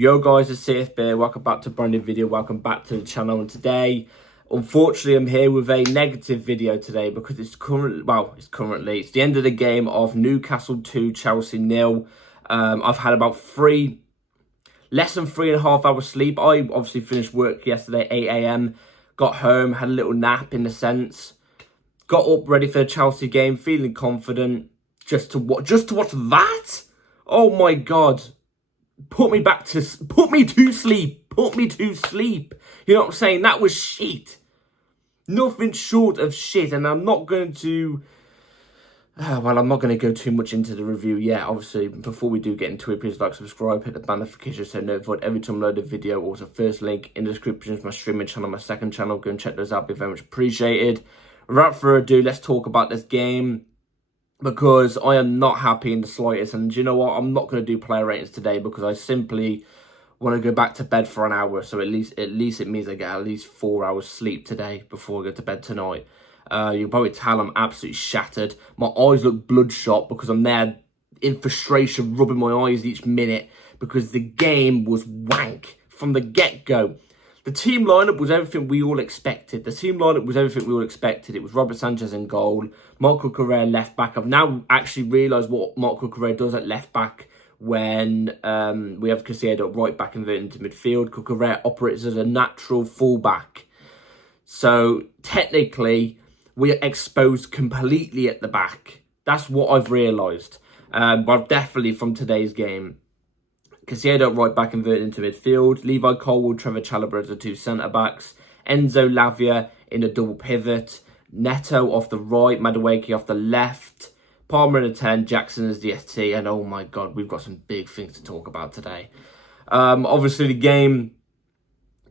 Yo guys, it's CFB. Welcome back to a brand new video. Welcome back to the channel. And today, unfortunately, I'm here with a negative video today because it's it's the end of the game of Newcastle 2, Chelsea 0. I've had about less than 3.5 hours sleep. I obviously finished work yesterday, 8 a.m. Got home, had a little nap in a sense. Got up ready for the Chelsea game, feeling confident. Just to watch that? Oh my God. Put me to sleep. You know what I'm saying? That was shit. Nothing short of shit. And I'm not going to... I'm not going to go too much into the review yet. Obviously, before we do get into it, please like, subscribe, hit the bell notification so notified every time I load a video. Also, first link in the description is my streaming channel, my second channel. Go and check those out. Be very much appreciated. Without further ado, let's talk about this game, because I am not happy in the slightest. And you know what? I'm not going to do player ratings today because I simply want to go back to bed for an hour. So at least it means I get at least 4 hours sleep today before I go to bed tonight. You'll probably tell I'm absolutely shattered. My eyes look bloodshot because I'm there in frustration, rubbing my eyes each minute because the game was wank from the get-go. The team lineup was everything we all expected. It was Robert Sanchez in goal, Marco Correa left back. I've now actually realised what Marco Correa does at left back when we have Caicedo at right back and into midfield. Correa operates as a natural fullback. So technically, we are exposed completely at the back. That's what I've realised. But definitely from today's game. Caicedo right back inverted into midfield. Levi Colwill, Trevor Chalobah as the two centre-backs. Enzo Lavia in a double pivot. Neto off the right. Madueke off the left. Palmer in a 10. Jackson as the ST. And oh my God, we've got some big things to talk about today. Obviously, the game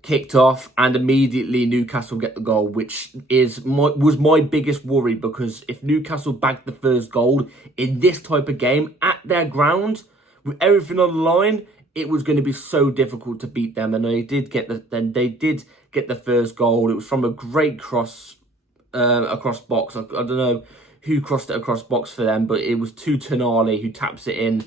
kicked off and immediately Newcastle get the goal, which was my biggest worry, because if Newcastle bagged the first goal in this type of game at their ground, with everything on the line, it was going to be so difficult to beat them. And they did get the first goal. It was from a great cross across box. I don't know who crossed it across box for them, but it was to Tonali who taps it in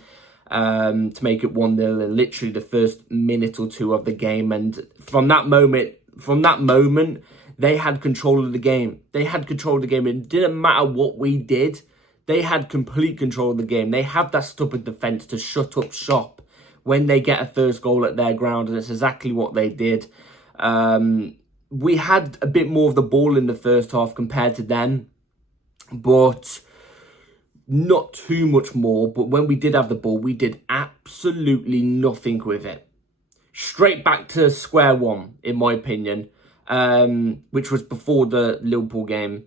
to make it 1-0 in literally the first minute or two of the game. And from that moment, they had control of the game. It didn't matter what we did. They had complete control of the game. They have that stupid defence to shut up shop when they get a first goal at their ground, and it's exactly what they did. We had a bit more of the ball in the first half compared to them, but not too much more. But when we did have the ball, we did absolutely nothing with it. Straight back to square one, in my opinion, which was before the Liverpool game.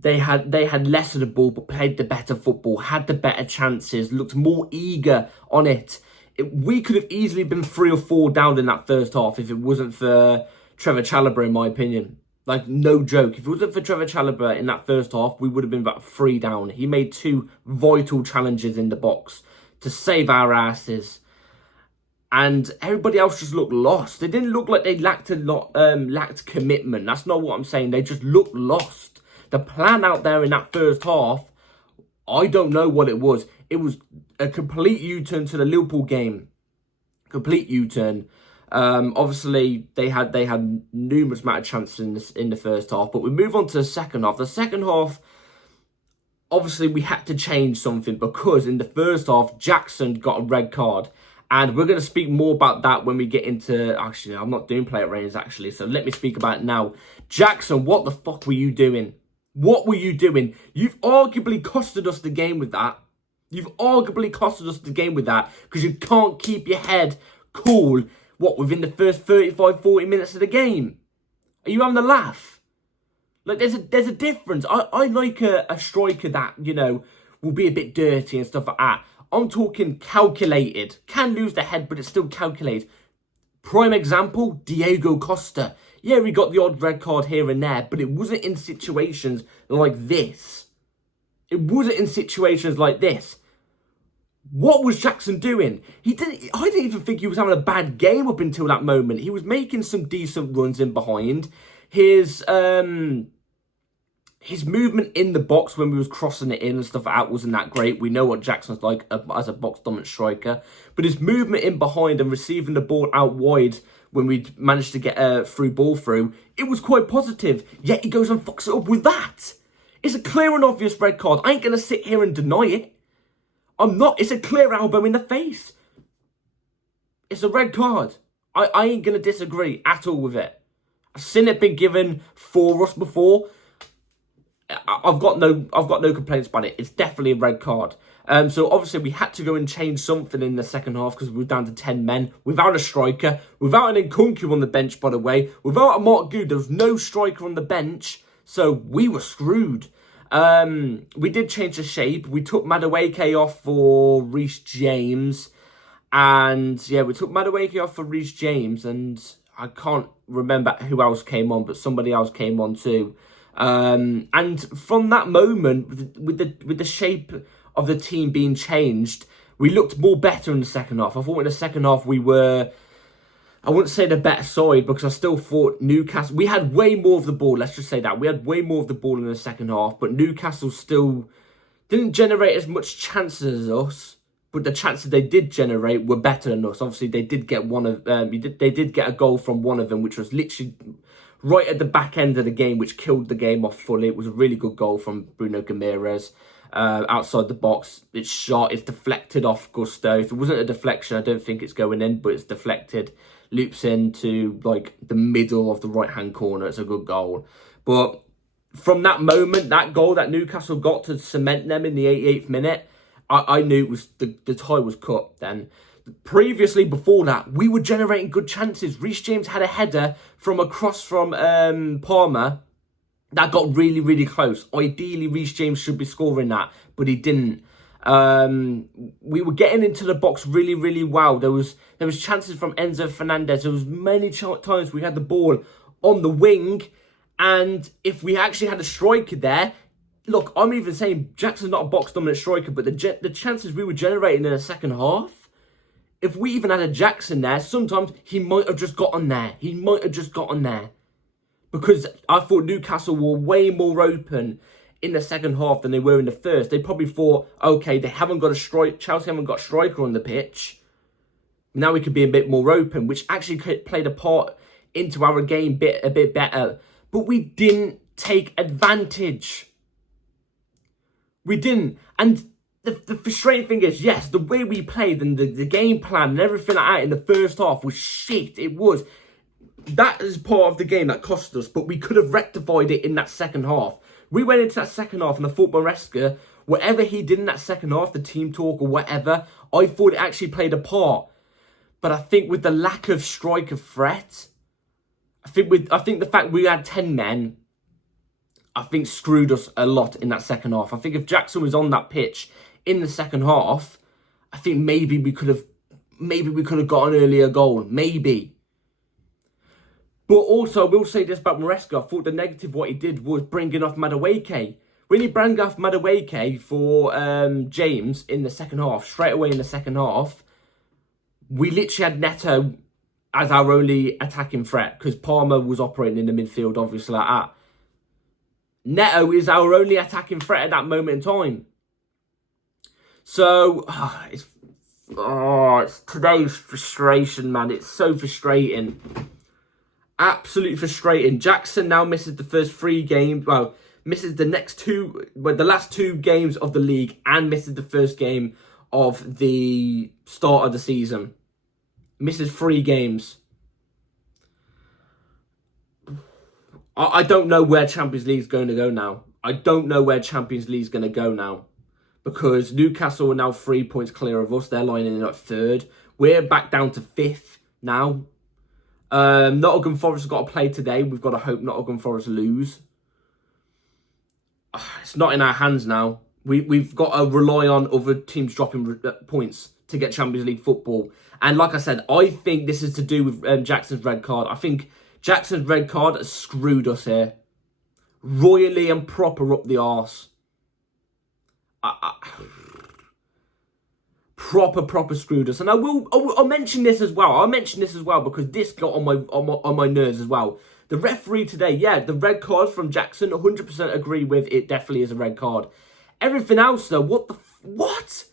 They had less of the ball, but played the better football, had the better chances, looked more eager on it. We could have easily been 3 or 4 down in that first half if it wasn't for Trevor Chalobah, in my opinion. Like, no joke. If it wasn't for Trevor Chalobah in that first half, we would have been about 3 down. He made 2 vital challenges in the box to save our asses. And everybody else just looked lost. They didn't look like they lacked commitment. That's not what I'm saying. They just looked lost. The plan out there in that first half, I don't know what it was. It was a complete U-turn to the Liverpool game. Complete U-turn. Obviously, they had numerous amount of chances in the first half. But we move on to the second half. The second half, obviously, we had to change something, because in the first half, Jackson got a red card. And we're going to speak more about that when we get into... Actually, I'm not doing player ratings, actually. So let me speak about it now. Jackson, what the fuck were you doing? What were you doing? You've arguably costed us the game with that. Because you can't keep your head cool, within the first 35, 40 minutes of the game. Are you having a laugh? Like, there's a difference. I like a striker that, will be a bit dirty and stuff like that. I'm talking calculated. Can lose the head, but it's still calculated. Prime example, Diego Costa. Yeah, we got the odd red card here and there, but it wasn't in situations like this. What was Jackson doing? I didn't even think he was having a bad game up until that moment. He was making some decent runs in behind. His his movement in the box when we was crossing it in and stuff out wasn't that great. We know what Jackson's like as a box dominant striker. But his movement in behind and receiving the ball out wide when we managed to get a through ball through, it was quite positive. Yet he goes and fucks it up with that. It's a clear and obvious red card. I ain't going to sit here and deny it. I'm not. It's a clear elbow in the face. It's a red card. I ain't going to disagree at all with it. I've seen it been given for us before. I've got no complaints about it. It's definitely a red card. So obviously we had to go and change something in the second half because we were down to 10 men, without a striker, without an Nkunku on the bench, by the way, without a Mark Good. There was no striker on the bench, so we were screwed. We did change the shape. We took Madueke off for Reece James, and yeah, we took Madueke off for Reece James, and I can't remember who else came on, but somebody else came on too. And from that moment, with the shape of the team being changed, we looked more better in the second half. I thought in the second half we were, I wouldn't say the better side, because I still thought Newcastle, we had way more of the ball, let's just say that. We had way more of the ball in the second half, but Newcastle still didn't generate as much chances as us, but the chances they did generate were better than us. Obviously, they did get they did get a goal from one of them, which was literally right at the back end of the game, which killed the game off fully. It was a really good goal from Bruno Guimaraes. Outside the box, it's shot, it's deflected off Gusto. If it wasn't a deflection, I don't think it's going in, but it's deflected, loops into like the middle of the right hand corner. It's a good goal. But from that moment, that goal that Newcastle got to cement them in the 88th minute, I knew it was the tie was cut then. Previously, before that, we were generating good chances. Reece James had a header from across from Palmer that got really, really close. Ideally, Reece James should be scoring that, but he didn't. We were getting into the box really, really well. There was chances from Enzo Fernandez. There was many times we had the ball on the wing, and if we actually had a striker there, look, I'm even saying Jackson's not a box dominant striker, but the chances we were generating in the second half, if we even had a Jackson there, sometimes he might have just got on there. He might have just got on there. Because I thought Newcastle were way more open in the second half than they were in the first. They probably thought, okay, they haven't got a striker. Chelsea haven't got a striker on the pitch. Now we could be a bit more open, which actually played a part into our game a bit better. But we didn't take advantage. We didn't. And the frustrating thing is, yes, the way we played and the game plan and everything like that in the first half was shit. It was. That is part of the game that cost us, but we could have rectified it in that second half. We went into that second half and I thought Maresca, whatever he did in that second half, the team talk or whatever, I thought it actually played a part. But I think with the lack of striker threat, I think the fact we had 10 men, I think screwed us a lot in that second half. I think if Jackson was on that pitch in the second half, I think maybe we could have got an earlier goal. Maybe. But also, I will say this about Maresca. I thought the negative what he did was bringing off Madueke. When he brought off Madueke for James in the second half, straight away in the second half, we literally had Neto as our only attacking threat because Palmer was operating in the midfield, obviously, like that. Neto is our only attacking threat at that moment in time. So, it's today's frustration, man. It's so frustrating. Absolutely frustrating. Jackson now misses the first 3 games. Well, misses the last 2 games of the league and misses the first game of the start of the season. Misses 3 games. I don't know where Champions League's going to go now. I don't know where Champions League's going to go now. Because Newcastle are now 3 points clear of us. They're lining in at 3rd. We're back down to 5th now. Nottingham Forest have got to play today. We've got to hope Nottingham Forest lose. It's not in our hands now. We've got to rely on other teams dropping points to get Champions League football. And like I said, I think this is to do with Jackson's red card. I think Jackson's red card has screwed us here. Royally and proper up the arse. Proper screwed us. And I'll mention this as well. I'll mention this as well because this got on my nerves as well. The referee today, yeah, the red card from Jackson, 100% agree with. It definitely is a red card. Everything else, though, what?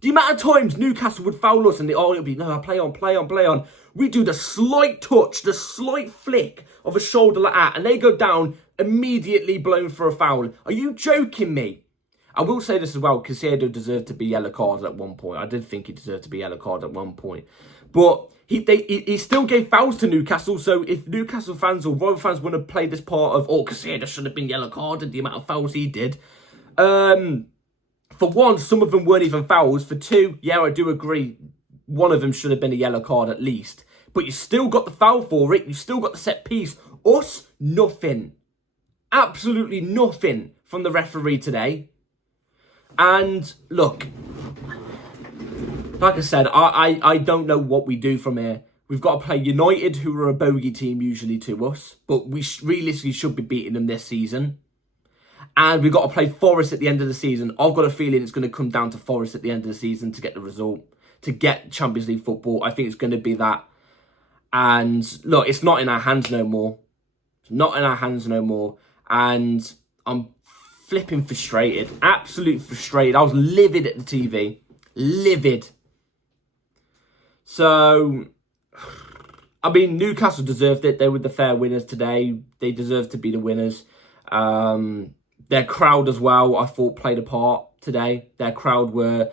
The amount of times Newcastle would foul us and it'll be, no, play on, play on, play on. We do the slight touch, the slight flick of a shoulder like that, and they go down, immediately blown for a foul. Are you joking me? I will say this as well, Caicedo deserved to be yellow carded at one point. I did think he deserved to be yellow carded at one point. But he still gave fouls to Newcastle, so if Newcastle fans or Royal fans want to play this part of, oh, Caicedo should have been yellow carded, the amount of fouls he did. For one, some of them weren't even fouls. For two, yeah, I do agree, one of them should have been a yellow card at least. But you still got the foul for it. You still got the set piece. Us, nothing. Absolutely nothing from the referee today. And look, like I said, I don't know what we do from here. We've got to play United, who are a bogey team usually to us. But we realistically should be beating them this season. And we've got to play Forest at the end of the season. I've got a feeling it's going to come down to Forest at the end of the season to get the result. To get Champions League football. I think it's going to be that. And look, it's not in our hands no more. It's not in our hands no more. And I'm flipping frustrated. Absolutely frustrated. I was livid at the TV. Livid. So, I mean, Newcastle deserved it. They were the fair winners today. They deserved to be the winners. Their crowd as well, I thought, played a part today. Their crowd were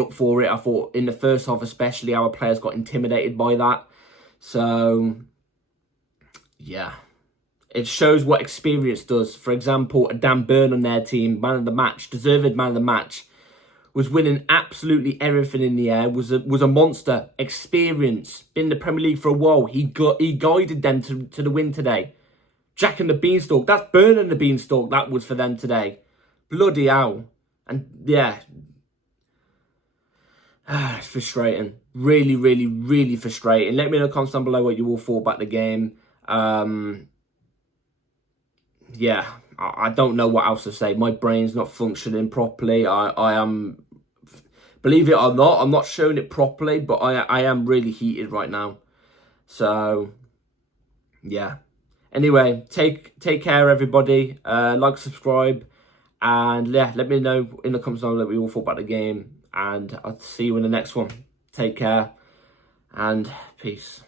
up for it. I thought in the first half especially, our players got intimidated by that. So, yeah. It shows what experience does. For example, a Dan Burn on their team, man of the match, deserved man of the match, was winning absolutely everything in the air, was a monster. Experience, been in the Premier League for a while. He guided them to the win today. Jack and the Beanstalk, that's Burn and the Beanstalk, that was for them today. Bloody hell. And yeah, it's frustrating. Really, really, really frustrating. Let me know in the comments down below what you all thought about the game. Yeah, I don't know what else to say. My brain's not functioning properly. I am, believe it or not, I'm not showing it properly, but I am really heated right now. So, yeah. Anyway, take care, everybody. Like, subscribe, and yeah, let me know in the comments down below what you all thought about the game. And I'll see you in the next one. Take care, and peace.